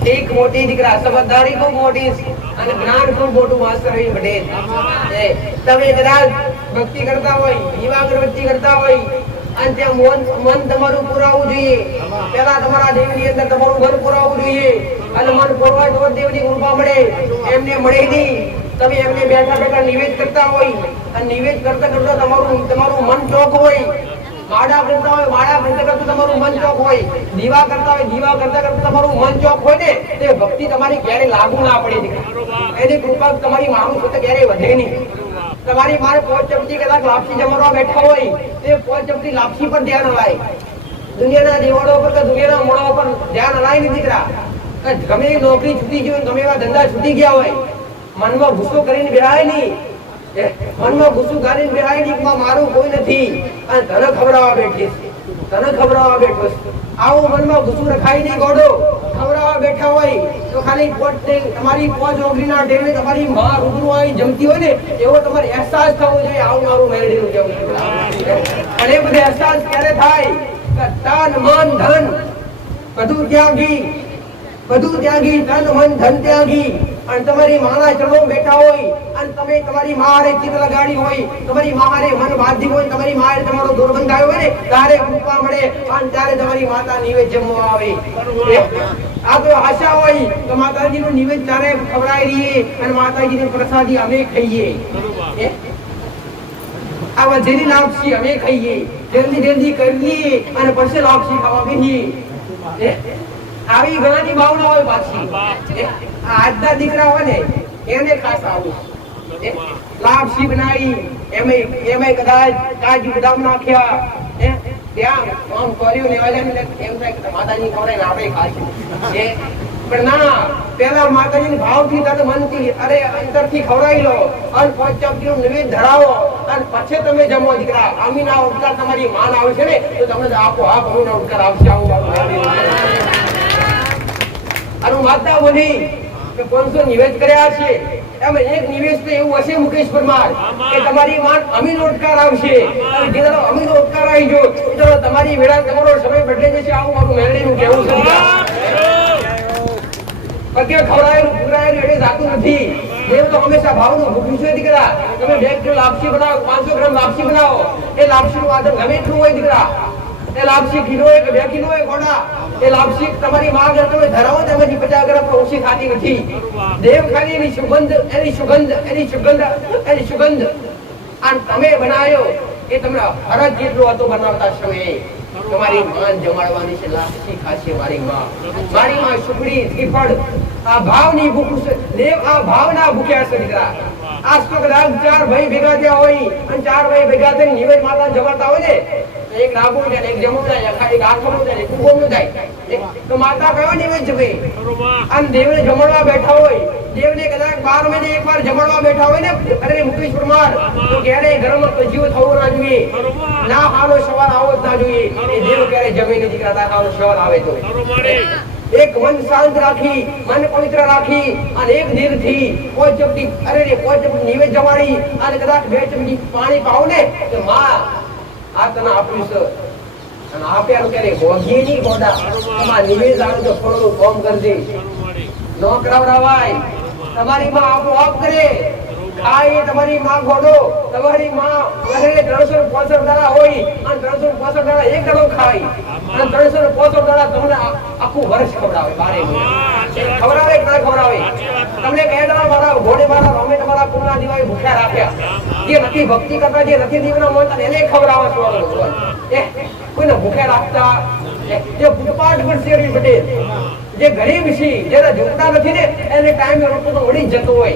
શીખ મોટી દીકરા સમજદારી ખૂબ મોટી અને જ્ઞાન ખૂબ મોટું માસ્ટર અહીં બને તમે કદાચ ભક્તિ કરતા હોય દીવા અગરબત્તી કરતા હોય અને ત્યાં મન તમારું પુરાવવું જોઈએ પેલા તમારા દેવની અંદર તમારું મન પુરાવવું જોઈએ અને મન પુરવાય તો દેવની કૃપા મળે એમને મળે નહીં તમે એમને બેઠા બેઠા નિવેદ કરતા હોય અને નિવેદ કરતા કરતા તમારું મન ચોક હોય માળા કરતા હોય માળા કરતા કરતા તમારું મન ચોક હોય દીવા કરતા હોય દીવા કરતા કરતા તમારું મન ચોક હોય ને તે ભક્તિ તમારી ક્યારે લાગુ ના પડે એની કૃપા તમારી મારું છે ક્યારે વધે નહીં તમારી મારે 5 ચમચી કદાચ લાપસી જમવા બેઠા હોય તે 5 ચમચી લાપસી પર ધ્યાન હલાય દુનિયાના દેવાળો પર કે દુનિયાના મોડા પર ધ્યાન હલાય નહીં દીકરા ગમે નોકરી છૂટી ગઈ ગમે એવા ધંધા છૂટી ગયા હોય મનમાં ગુસ્સો કરીને બેહાય નહીં મનમાં ગુસ્સો કરીને બેહાય નહીં મારું કોઈ નથી અને તને ખબરાવા બેઠી તને ખબરાવા બેઠો આવું મનમાં ગુસ્સો રખાય નહીં ગોડો ખબરાવા બેઠા હોય તો ખાલી તમારી 5 ઓગરીના ટેમે તમારી માં રૂબરૂ આવી જમતી હોય ને એવો તમારે અહેસાસ થવો જોઈએ આવું મારું મેળડીનું કેવું અને એ બધે અહેસાસ ક્યારે થાય કે તન મન ધન બધું ત્યાગી તન મન ધન ત્યાગી અને તમારી માના ચરણો બેઠા હોય અને તમે તમારી મારે ચિત્ત લગાડી હોય તમારી મારે મન બાંધી હોય તમારી મારે તમારો દોર બંધાયો હોય ને ત્યારે કૃપા મળે અને ત્યારે તમારી માતા નિવેદ જમવા આવે આ તો આશા હોય તો માતાજીનું નિવેદ ત્યારે ખવડાવી દઈએ અને માતાજીની પ્રસાદી અમે ખાઈએ આ વધેલી લાપસી અમે ખાઈએ જલ્દી કરીએ અને પછી લાપસી ખાવા બેસીએ આવી ઘણી ભાવના હોય પાછી આજના દીકરા હોય ને એને ખાસ આવું લાપસી બનાવી એમાં કદાચ કાજુ બદામ નાખ્યા ત્યાં આમ કર્યું ને એમ થાય કે માતાજી ખવડાય ને આપણે ખાશું પણ ના પેલા માતાજી ભાવથી તને મનથી અરે અંતરથી ખવડાવી લો અને પંચમથી નિવેદ ધરાવો અને પછી તમે જમો દીકરા અમીના ઉદ્ધાર તમારી માન આવે છે ને તો તમને આપો આપ અમીના ઉદ્ધાર આવશે આવું માતા બોલી કે 500 નિવેદ કર્યા છે એમાં એક નિવેદ તો એવું હશે મુકેશ પરમાર કે તમારી માન અમીનો ઉદ્ધાર આવશે અને જે દાડો અમીનો ઉદ્ધાર આવી ગયો તો તમારી વેળા તમારો સમય બદલાઈ જશે આવું મારું મેળવીનું કહેવું છે પગે ખવડાયેલું પુરાયેલું એટલે જાતું નથી દેવ તો હંમેશા ભાવનું ભૂખ્યું છે દીકરા તમે 2 કિલો લાપસી બનાવો 500 ગ્રામ લાપસી બનાવો એ લાપસીનું આદર ગમે એટલું હોય દીકરા એ લાપસી કિલો હોય કે 2 કિલો હોય કોડા એ લાપસી તમારી માં અગર તમે ધરાવો તેમાંથી 50 ગ્રામ ઓછી ખાતી નથી દેવ ખાલી એની સુગંધ અને તમે બનાવ્યો એ તમને હરજ જેટલો હતો બનાવતા સમયે તમારી માન જમાડવાની છે લાપસી ખાશે મારી માં સુખડી શ્રીફળ આ ભાવની ભૂખ છે દેવ આ ભાવના ભૂખ્યા છે દીકરા આજ તો કદાચ 4 ભાઈ ભેગા થયા હોય અને 4 ભાઈ ભેગા થઈને નિવેદ માતા જમાડતા હોય ને એક રાગો જાય એક જમો જાય એક આખો જાય એક ઉગો જાય તો માતા કયો નિવેદ જમે અને દેવને જમાડવા બેઠા હોય દેવને કદાચ 12 મહિને એકવાર જમાડવા બેઠા હોય ને અરે મુકેશ પરમાર તો ક્યારે ઘરમાં કજીઓ થવો ના જોઈએ ના હાલો સવાર આવો જ ના જોઈએ એ દેવ ક્યારે જમે નહીં દીકરા તા હાલો સવાર આવે તો એક મન શાંત રાખી મન પવિત્ર રાખી અને એક દિલથી કોઈ ચપટી નિવેદ જમાડી અને કદાચ 2 ચમચી પાણી પાવ ને તો માં આ તને આપ્યું છે અને આપ્યા ક્યારે ભોગી ની ગોડા તમાર નિવેદ આનું તો થોડું કામ કરજે નો કરાવડાવાય તમારી માં આપોઆપ કરે ખાય તમારી માં ગોડો તમારી માં ઘરે 365 દાડા હોય અને 365 દાડા એક દાડો ખાય અને 365 દાડા તમને આખું વર્ષ ખવડાવે 12 મહિના ખવડાવે કે ના ખવડાવે તમને કહે દાડા મારા ઘોડે મારા રોમે તમારા પૂર્ણા દિવાળી ભૂખ્યા રાખ્યા જે નથી ભક્તિ કરતા જે નથી દીવના મોતા એને ખવડાવવા સ્વાગત કોઈને ભૂખ્યા રાખતા જે ફૂટપાથ પર શેરી પટેલ જે ગરીબ છે જેના ઝૂંપડા નથી ને એને ટાઈમે રોટલો તો મળી જતો હોય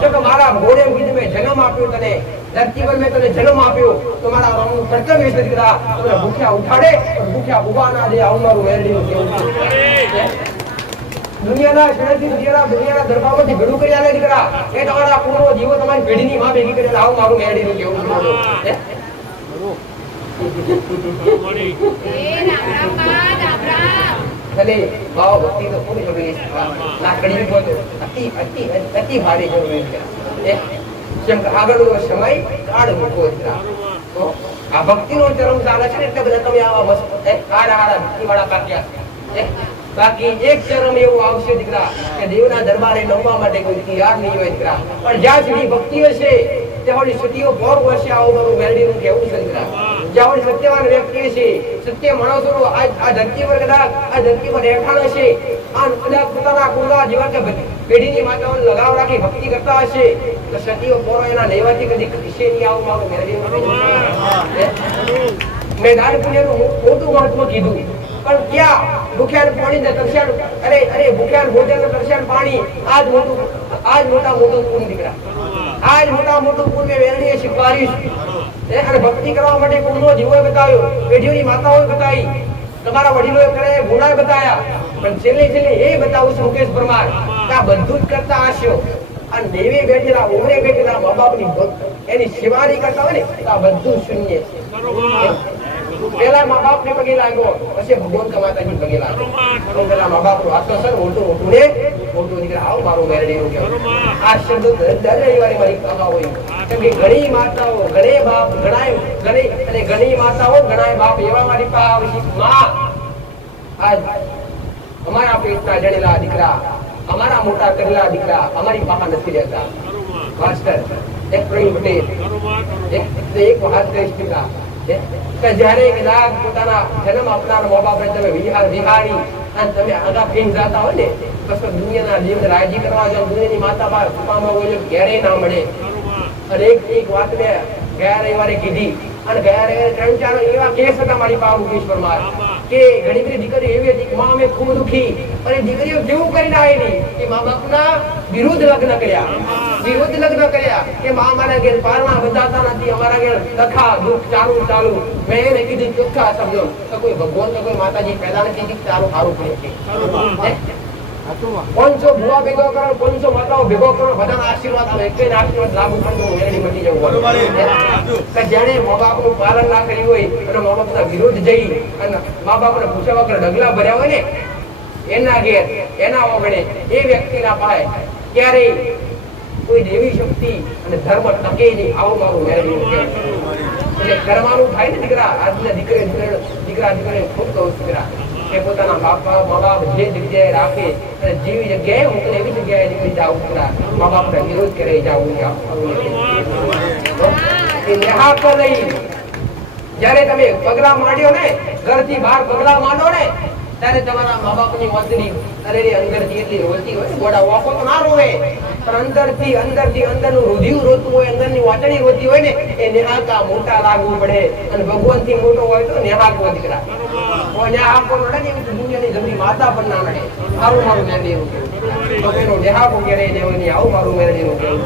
તો કે મારા ઘોડે કીધું મેં જન્મ આપ્યો તને ધરતી પર મેં તને જન્મ આપ્યો તો મારા રામનું કર્તવ્ય છે દીકરા તમને ભૂખ્યા ઉઠાડે ભૂખ્યા ઉભા ના દે આવું મારું વેરડીનું કેવું છે દુનિયાના શહેરથી દુનિયાના દરબારમાંથી ભેડું કરી આલે દીકરા એ તમારા પૂર્વ જીવો તમારી પેઢીની માં ભેગી કરી આવું મારું વેરડીનું કેવું છે ભલે ભાવ ભક્તિ તો પૂરી જરૂરી છે લાકડી બોલો અતિ ભારે જરૂરી છે જેમ કે આગળનો સમય કાળ મૂકો તો આ ભક્તિનો ચરમ ચાલે છે એટલે બધા તમે આવા મસ્ત કાળા ભક્તિ વાળા કાક્યા બાકી એક ચરમ એવું આવશે દીકરા કે દેવના દરબારે નમવા માટે કોઈ તૈયાર નહીં હોય દીકરા પણ જ્યાં સુધી ભક્તિ હશે ત્યાં સતીઓ ભોગ વર્ષે આવું મારું મેરડીનું કેવું છે દીકરા જ્યાં સત્યવાન વ્યક્તિ છે સત્ય માણસો આ ધરતી પર કદાચ આ ધરતી પર રહેઠાણ હશે આ કદાચ પોતાના કુંડા જેવા કે પેઢીની માતાઓને લગાવ રાખી ભક્તિ કરતા હશે તો સતીઓ પોરો એના લેવાથી કદી કશે નહીં આવું મારું મેરડીનું મેં દાન પુણ્યનું મોટું મહત્વ કીધું પણ ક્યાં ભૂખ્યાને પાણી ને તરસ્યાનું અરે ભૂખ્યાને ભોજન ને તરસ્યાનું પાણી આજ મોટા મોટું પુણ્ય દીકરા આજ મોટું પુણ્ય વેરણીએ શીખવાડ્યું અને ભક્તિ કરવા માટે કુળનો જીવોએ બતાવ્યો પેઢીઓની માતાઓએ બતાવી તમારા વડીલોએ કરે ઘોડાએ બતાયા પણ છેલ્લે એ બતાવું છું મુકેશ પરમાર કે આ બધું જ કરતા આશ્યો અને દેવી બેઠેલા ઉમરે બેઠેલા મા બાપની એની સેવા નહીં કરતા હોય ને તો આ બધું શૂન્ય પેલા મા બાપ ને પગે લાગ્યો પછી ભગવાન કમાતાજી પગે લાગ્યો પેલા મા બાપ નું આશ્વાસન મોટું ને મોટું દીકરા આવ મારું મેરડીનું કહેવાય આ શબ્દ દર રવિવારે મારી કથા હોય કેમ કે ઘણી માતાઓ ઘણે બાપ ઘણી માતાઓ ઘણા બાપ એવા મારી પાસે આવશે માં આજ અમારા પેટના જણેલા દીકરા અમારા મોટા કરેલા દીકરા અમારી પાસે નથી રહેતા માસ્ટર એક પ્રવીણ પટેલ એક વાત કહીશ દીકરા કે જ્યારે કદાચ પોતાના જન્મ આપનાર મા બાપને તમે વિહારી અને તમે આગા ફેન જતા હોય ને પછી દુનિયાના જીવને રાજી કરવા જાવ દુનિયાની માતા બાપામાં કોઈ ઘેરે ના મળે અને એક વાત મેં ગયા રવિવારે કીધી અને ગયા રવિવારે 3-4 એવા કેસ હતા મારી પાસે મુકેશ પરમાર કે ઘણી બધી દીકરી એવી હતી કે માં અમે ખૂબ દુખી અને દીકરીઓ કેવું કરીને આવેલી કે મા બાપના વિરુદ્ધ લગ્ન કર્યા કે માં અમારા ઘેર પારણા બંધાતા નથી, અમારા ઘેર લખા દુઃખ ચાલુ મેં એને કીધું ચોખ્ખા સમજો તો કોઈ ભગવાન તો કોઈ માતાજી પેદા નથી કે તારું સારું પડે છે 500 ભુવા ભેગો કરો 500 માતાઓ ભેગો કરો બધાના આશીર્વાદ આવે એક આશીર્વાદ લાગુ પણ તો મેળવી મટી જવું કે જેણે મા બાપનું પાલન ના કર્યું હોય અને મા બાપના વિરુદ્ધ જઈ અને મા બાપને પૂછ્યા વગર ડગલા ભર્યા હોય ને એના ઘેર એના વગડે એ વ્યક્તિના પાસે ક્યારેય કોઈ દેવી શક્તિ અને ધર્મ ટકે નહીં. આવું મારું મેળવી એટલે કરવાનું થાય ને દીકરા. આજના દીકરીને ખૂબ કહું દીકરા કે પોતાના બાપા મા બાપ જે જગ્યાએ રાખે અને જેવી જગ્યાએ મોકલે એવી જગ્યાએ નીકળી જાવ દીકરા. મા બાપને વિરોધ કરે જવું લઈ જયારે તમે પગલા માંડ્યો ને ઘરથી બહાર પગલા માંડો ને ત્યારે તમારા મા બાપની વતની અરેરી અંદરથી એટલી રોતી હોય ને ગોડા વાકો તો ના રોવે પણ અંદરથી અંદરનું રુધિર રોતું હોય, અંદરની વાતણી રોતી હોય ને એ નેહાકા મોટા લાગવું પડે અને ભગવાનથી મોટો હોય તો નેહાકો દીકરા. નેહાકો નડે ને એવી દુનિયાની જબરી માતા પણ ના નડે. આવું મારું મેરડીનું કેવું તો એનો નેહાકો કરે ને એવું આવું મારું મેરડીનું કેવું.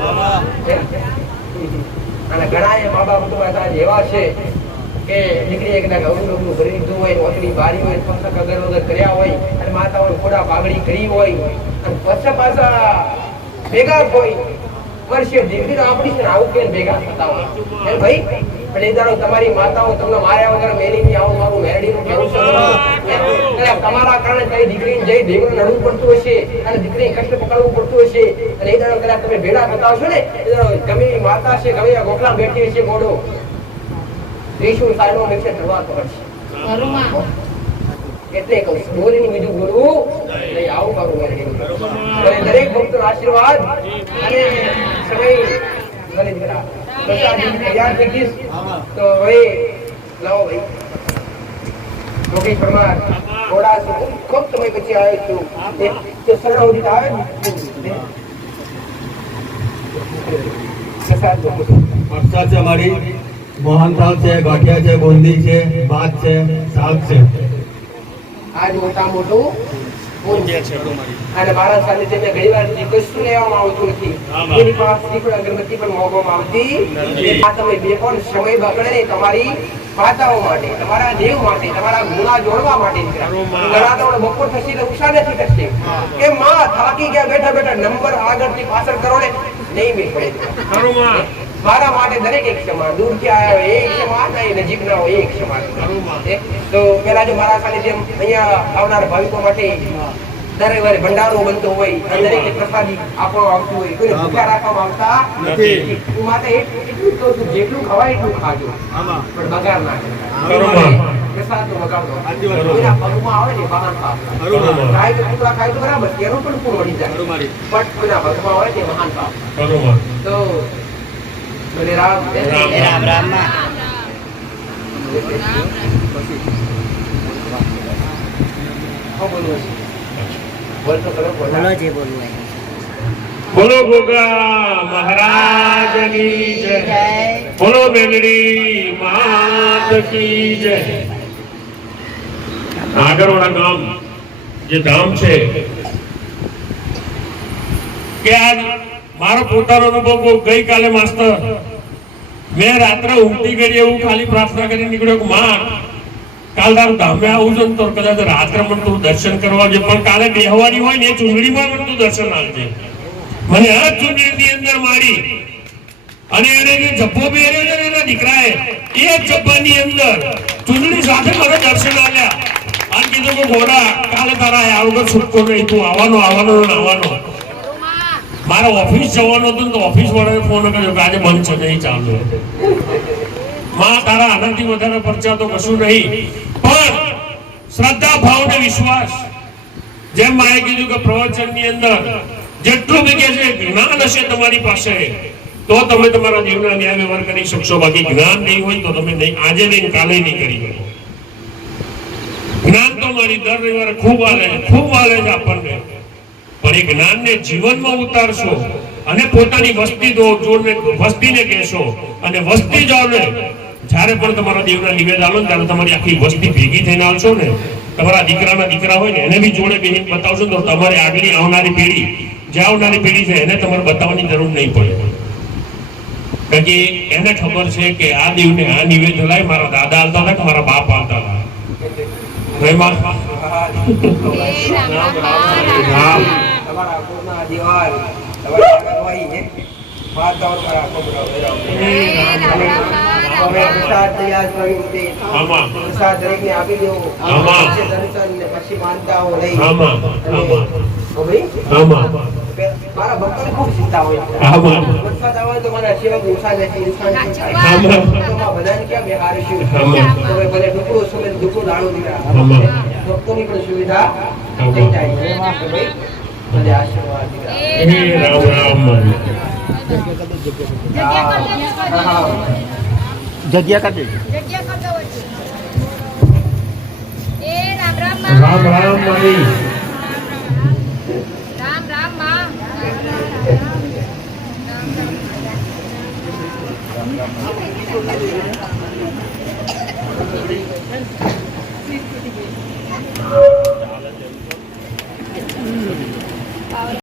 અને ઘણા એ મા બાપ તો એવા છે કે દીકરી એકદમ અવરું ભરી દીધું હોય, ઓતડી બારી હોય, પક્ષ કગર વગર કર્યા હોય અને માતાઓને ખોડા પાઘડી કરી હોય અને પછી પાછા ભેગા હોય વર્ષે દીકરીનો આપણી છે ને આવું કે ભેગા થતા હોય એ ભાઈ. પણ એ દાડો તમારી માતાઓ તમને માર્યા વગર મેલી ની આવું મારું મેરડીનું કેવું છે. તમારા કારણે કઈ દીકરીને જઈ ભેગું નડવું પડતું હશે અને દીકરીને કષ્ટ પકડવું પડતું હશે અને એ દાડો કદાચ તમે ભેડા થતા હશો ને એ દાડો ગમે માતા છે ગમે ગોખલા બેઠી હશે ગોડો દેશું સાયનો મેક્ષે શરૂઆત કરશે. એટલે કહું બોલીને બીજું બોલવું નહીં આવું કરું મેરડીનું. દરેક ભક્તોનો આશીર્વાદ અને સમય ભલે દીકરા તૈયાર થઈ ગઈશ તો હવે લાવો ભાઈ યોગી પરમાર થોડા ખૂબ સમય પછી આવ્યો છું તે સરળ ઉદિત આવે ને પ્રસાદ છે અમારી મોહનથાળ છે, ગાંઠિયા છે, બુંદી છે, ભાત છે, શાક છે. આજ મોટા મોટું અને મારા સાથે તેમને ઘણી વાર કશું લેવામાં આવતું નથી. એની પાસે પણ અગરબત્તી પણ મોગવામાં આવતી. આ તમે બે પણ સમય બગડે ને તમારી માતાઓ માટે, તમારા દેવ માટે, તમારા ગુના જોડવા માટે. ઘણા તો બપોર થશે તો ઉષા નથી થશે કે માં થાકી ગયા બેઠા બેઠા નંબર આગળથી પાછળ કરો ને નહીં મેળ પડે. મારા માટે દરેક એક સમાન, દૂર થી આવ્યા હોય એક સમાન, નજીક ના હોય એક સમાન. તો પેલા જો મારા સાથે જેમ અહીંયા આવનાર ભાવિકો માટે દરેક વાર ભંડારો બનતો હોય, દરેક પ્રસાદી આપવામાં આવતું હોય, કોઈને ભૂખ્યા રાખવામાં આવતા નથી. હું માટે એટલું કહું છું જેટલું ખવાય એટલું ખાજો પણ બગાડ ના કરતા. પ્રસાદ નો બગાડો કોઈના પગમાં આવે ને બહાર પાપ ખાય તો કૂતરા ખાય તો બરાબર એનું પણ પૂર મળી જાય પણ કોઈના પગમાં આવે તે મહાન પાપ. તો બોલે રામ રામ રામ બોલો ગોગા મહારાજની જય, બોલો મેલડી માત કી જય. આગળવાળા ગામ જે ધામ છે કે આ મારો પોતાનો અનુભવ ગઈકાલે માસ્ટર મેં રાત્રે ઊંઘતી કરી એવું ખાલી પ્રાર્થના કરી નીકળ્યો કે માં કાલ તારું ધામે આવું છે તો કદાચ રાત્રે મને તું દર્શન કરવા છે પણ કાલે બેહવાની હોય ને એ ચૂંટણીમાં મને તું દર્શન આવજે. મને આ ચૂંટણીની અંદર મારી અને એને જે જબ્બો પહેર્યો છે એના દીકરાએ એ જબ્બાની અંદર ચૂંટણી સાથે મને દર્શન આવ્યા અને કીધું કે ઘોડા કાલે તારા આ વગર છૂટકો નહીં, તું આવવાનો. મારે ઓફિસ જવાનું હતું તો ઓફિસ વાળાએ ફોન કર્યો કે આજે બંધ છે નહીં ચાલુ. માં તારા આનાથી વધારે પરચા તો કશું નહીં પણ શ્રદ્ધા ભાવ ને વિશ્વાસ. જેમ માએ કીધું કે પ્રવચનની અંદર જેટલું બી કે છે જ્ઞાન હશે તમારી પાસે તો તમે તમારા જીવનના ન્યાય વ્યવહાર કરી શકશો. બાકી જ્ઞાન નહીં હોય તો તમે નહીં આજે નહીં કાલે નહીં કરી શકો. જ્ઞાન તો મારી દર રવિવારે ખૂબ આલે છે આપણને પણ એ જ્ઞાનને જીવનમાં ઉતારશો અને પોતાની વસ્તીને કહેશો અને વસ્તી જ્યારે પણ તમારા દેવના નિવેદ આલો ને ત્યારે તમારી આખી વસ્તી ભેગી થઈને આવશો ને, તમારા દીકરાના દીકરા હોય ને એને બી જોડે બેહીને બતાવશો ને તો તમારી આગળની આવનારી પેઢી, જે આવનારી પેઢી છે એને તમારે બતાવવાની જરૂર નહીં પડે. કારણ કે એને ખબર છે કે આ દેવને આ નિવેદ લાય મારા દાદા હાલતા હતા કે મારા બાપ હાલતા હતા. એમાં હે રામ રામ રામ. તમારા કુળના દિવાલ તમારા આગળવાઈ છે માતાઓ કરા કોબરા વેરાવ હે રામ રામ હવે પ્રસાદ તૈયાર કર્યું છે. આમાં પ્રસાદ દરેકને આપી દેવો. આમાં. પછી દર્શન ને પછી માનતાઓ લઈ આમાં આમાં ઓ ભાઈ આમાં મારા ભક્તોને ખૂબ ચિંતા હોય છે. આમાં વરસાદ આવે તો મને સેવક ઉષા જશે ઇન્સાન શું થાય? આમાં તો માં બધાને ક્યાં બેહાડીશું? આમાં. તો ભાઈ ભલે ટુકડો સમય ટુકડો દાણો દીકરા આમાં. ભક્તોની પણ સુવિધા આમાં. થઈ જાય છે. તો ભાઈ મને આશીર્વાદ દીકરા. હે રામ રામ. હા. જગ્યા કરી દેજો. હે રામ રામ રામ રામ મારી. રામ રામ માં હા.